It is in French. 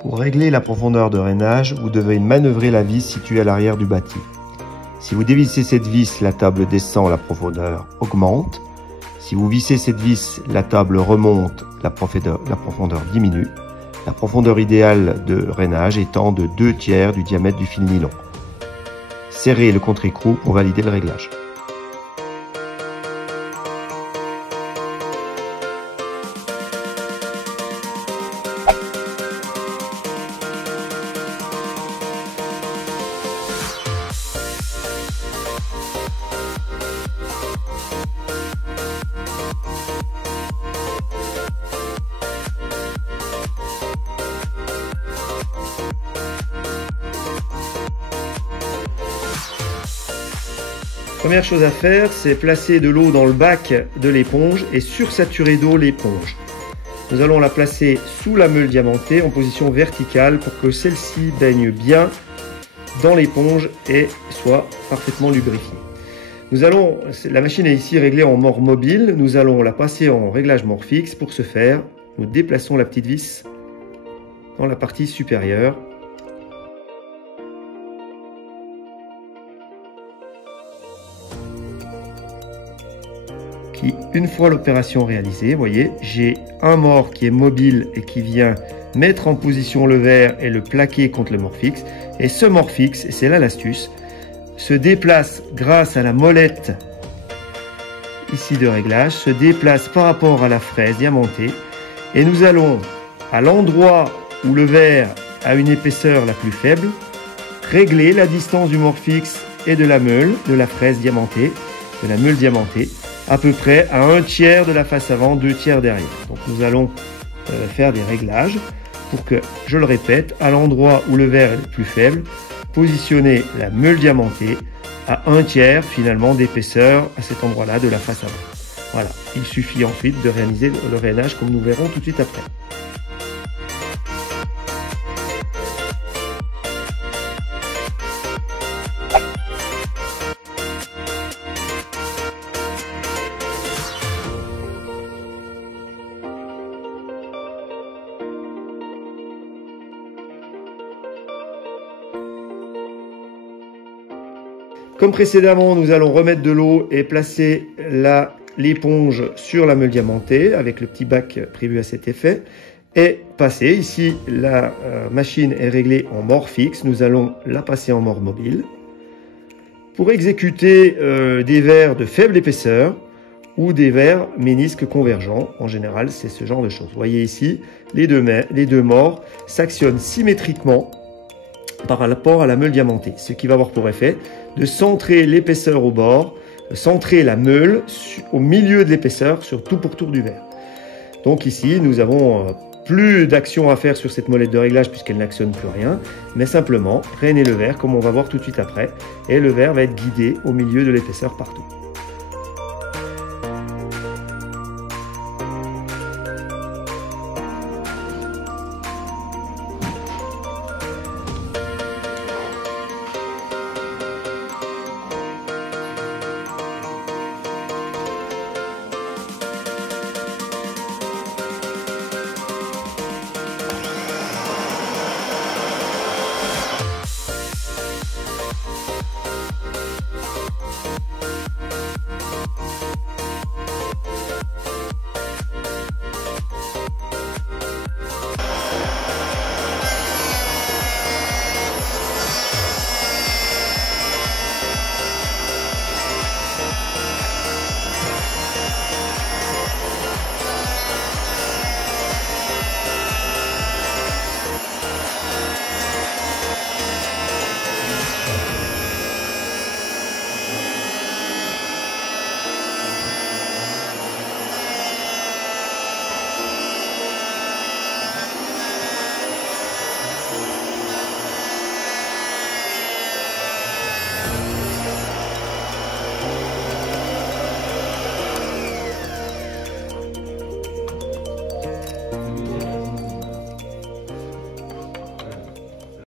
Pour régler la profondeur de rainage, vous devez manœuvrer la vis située à l'arrière du bâti. Si vous dévissez cette vis, la table descend, la profondeur augmente. Si vous vissez cette vis, la table remonte, la profondeur diminue. La profondeur idéale de rainage étant de 2/3 du diamètre du fil nylon. Serrez le contre-écrou pour valider le réglage. Première chose à faire, c'est placer de l'eau dans le bac de l'éponge et sursaturer d'eau l'éponge. Nous allons la placer sous la meule diamantée en position verticale pour que celle-ci baigne bien dans l'éponge et soit parfaitement lubrifiée. La machine est ici réglée en mort mobile, nous allons la passer en réglage mort fixe. Pour ce faire, nous déplaçons la petite vis dans la partie supérieure. Une fois l'opération réalisée, vous voyez, j'ai un mort qui est mobile et qui vient mettre en position le verre et le plaquer contre le mort fixe. Et ce mort fixe, et c'est là l'astuce, se déplace grâce à la molette ici de réglage, se déplace par rapport à la fraise diamantée. Et nous allons, à l'endroit où le verre a une épaisseur la plus faible, régler la distance du mort fixe et de la meule, de la fraise diamantée, de la meule diamantée, à peu près à 1/3 de la face avant, 2/3 derrière. Donc nous allons faire des réglages pour que, je le répète, à l'endroit où le verre est le plus faible, positionner la meule diamantée à 1/3 finalement d'épaisseur à cet endroit-là de la face avant. Voilà, il suffit ensuite de réaliser le rainage comme nous verrons tout de suite après. Comme précédemment, nous allons remettre de l'eau et placer l'éponge sur la meule diamantée avec le petit bac prévu à cet effet et passer. Ici, la machine est réglée en mort fixe. Nous allons la passer en mort mobile. Pour exécuter des verres de faible épaisseur ou des verres ménisques convergents, en général, c'est ce genre de choses. Vous voyez ici, les deux morts s'actionnent symétriquement par rapport à la meule diamantée, ce qui va avoir pour effet de centrer l'épaisseur au bord, de centrer la meule au milieu de l'épaisseur sur tout pourtour du verre. Donc ici, nous avons plus d'action à faire sur cette molette de réglage puisqu'elle n'actionne plus rien, mais simplement rainer le verre comme on va voir tout de suite après, et le verre va être guidé au milieu de l'épaisseur partout.